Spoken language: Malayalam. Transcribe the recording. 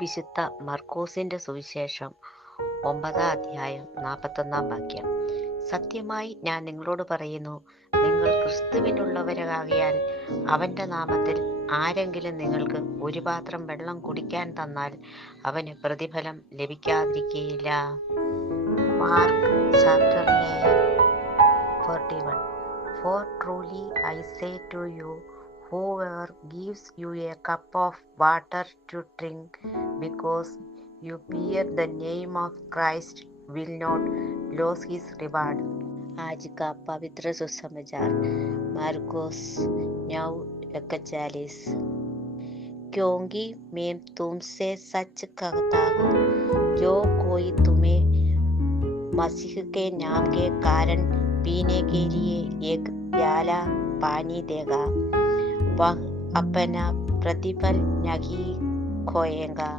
വിശുദ്ധ മർക്കോസിന്റെ സുവിശേഷം 9 അധ്യായം 41 സത്യമായി ഞാൻ നിങ്ങളോട് പറയുന്നു, നിങ്ങൾ ക്രിസ്തുവിനുള്ളവരാകിയാൽ അവന്റെ നാമത്തിൽ ആരെങ്കിലും നിങ്ങൾക്ക് ഒരു പാത്രം വെള്ളം കുടിക്കാൻ തന്നാൽ അവന് പ്രതിഫലം ലഭിക്കാതിരിക്കുകയില്ല. Mark chapter 9:41. For truly I say to you, whoever gives you a cup of water to drink because you bear the name of Christ will not lose his reward. आज का पवित्र सुसमाचार मार्कोस 9:41. क्योंकि मैं तुमसे सच कहता हूँ, जो कोई तुम्हें मसीह के नाम के कारण पीने के लिए एक प्याला पानी देगा, वह अपना प्रतिफल नहीं खोएगा.